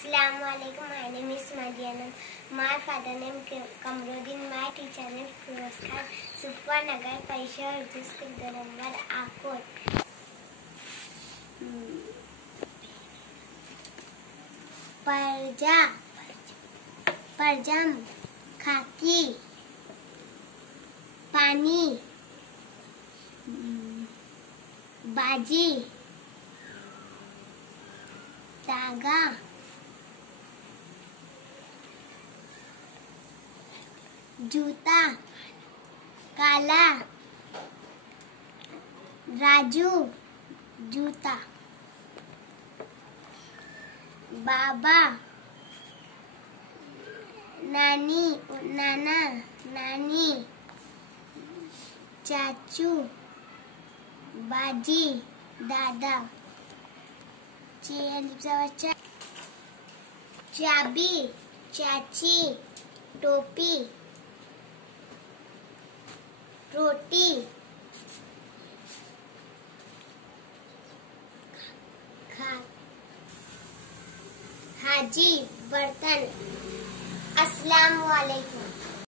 Assalamualaikum. My name is Madyanam. My father name Kamruddin. My teacher name Firoz Sufa Nagar Parishad Urdu School Garamwar Akot. Parja, Parjam, Khaki, Pani, Baji, Daga, जूता, काला, राजू, जूता, बाबा, नानी, नाना, नानी, चाचू, बाजी, दादा, चाबी, चाची, टोपी, रोटी, हाजी, बर्तन। अस्सलाम वालेकुम।